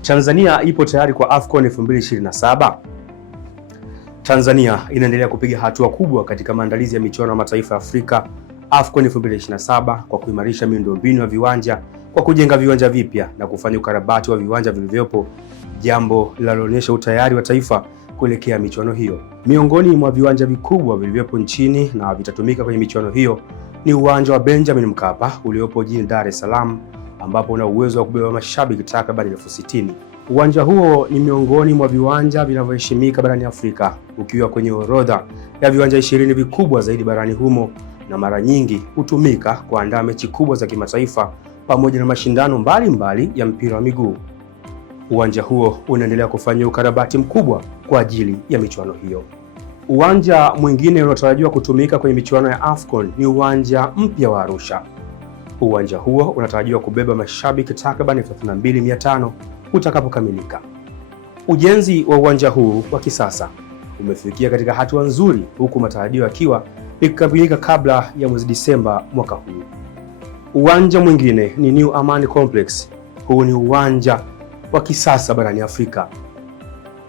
Tanzania ipo tayari kwa AFCON 2027. Tanzania inaendelea kupiga hatua kubwa katika maandalizi ya michuano ya mataifa ya Afrika AFCON 2027 kwa kuimarisha miundombinu ya viwanja kwa kujenga viwanja vipya na kufanya ukarabati wa viwanja vilivyopo, jambo linaloonyesha utayari wa taifa kuelekea michuano hiyo. Miongoni mwa viwanja vikubwa vilivyopo nchini na vitatumika kwenye michuano hiyo ni uwanja wa Benjamin Mkapa uliopo jijini Dar es Salaam, ambapo una uwezo wa kubeba mashabiki takriban 60,000. Uwanja huo ni miongoni mwa viwanja vinavyoheshimika barani Afrika, ukiwa kwenye orodha ya viwanja 20 vikubwa zaidi barani humo, na mara nyingi hutumika kuandaa mechi kubwa za kimataifa pamoja na mashindano mbalimbali ya mpira wa miguu. Uwanja huo unaendelea kufanya ukarabati mkubwa kwa ajili ya michuano hiyo. Uwanja mwingine unaotarajiwa kutumika kwenye michuano ya AFCON ni uwanja mpya wa Arusha. Uwanja huo unatarajiwa kubeba mashabiki takriban 32,500 utakapokamilika. Ujenzi wa uwanja huu wa kisasa umefikia katika hatua nzuri, huku matarajio yakiwa ni kukamilika kabla ya mwezi Disemba mwaka huu. Uwanja mwingine ni New Amani Complex. Huu ni uwanja wa kisasa barani Afrika.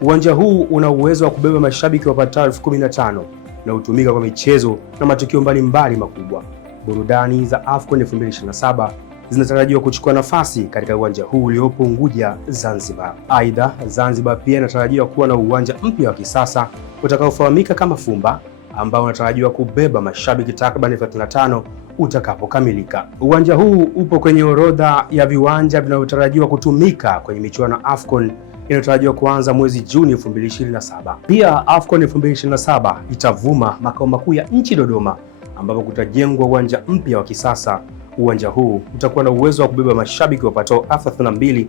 Uwanja huu una uwezo wa kubeba mashabiki wapatao 15,000 na hutumika kwa michezo na matukio mbalimbali makubwa. Burudani za AFCON 2027 zinatarajiwa kuchukua nafasi katika uwanja huu uliopo Unguja, Zanzibar. Aidha, Zanzibar pia inatarajiwa kuwa na uwanja mpya wa kisasa utakaofahamika kama Fumba, ambao unatarajiwa kubeba mashabiki takriban 35,000 utakapokamilika. Uwanja huu upo kwenye orodha ya viwanja vinavyotarajiwa kutumika kwenye michuano ya AFCON inayotarajiwa kuanza mwezi Juni 2027. Pia AFCON 2027 itavuma makao makuu ya nchi Dodoma, ambapo kutajengwa uwanja mpya wa kisasa. Uwanja huu utakuwa na uwezo wa kubeba mashabiki wapatao 32,000,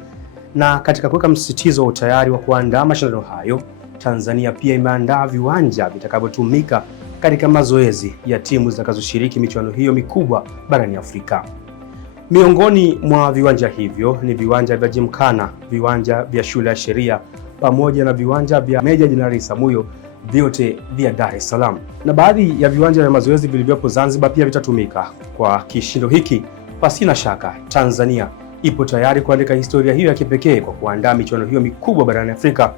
na katika kuweka msisitizo wa utayari wa kuandaa mashindano hayo, Tanzania pia imeandaa viwanja vitakavyotumika katika mazoezi ya timu zitakazoshiriki michuano hiyo mikubwa barani Afrika. Miongoni mwa viwanja hivyo ni viwanja vya Gymkhana, viwanja vya shule ya sheria pamoja na viwanja vya Meja Jenerali Isamuhyo, vyote vya Dar es Salaam. Na baadhi ya viwanja vya mazoezi vilivyopo Zanzibar pia vitatumika. Kwa kishindo hiki, pasina shaka Tanzania ipo tayari kuandika historia hiyo ya kipekee kwa kuandaa michuano hiyo mikubwa barani Afrika,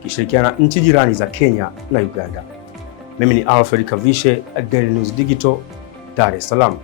ikishirikiana na nchi jirani za Kenya na Uganda. Mimi ni Alfred Kavishe, Daily News Digital, Dar es Salaam.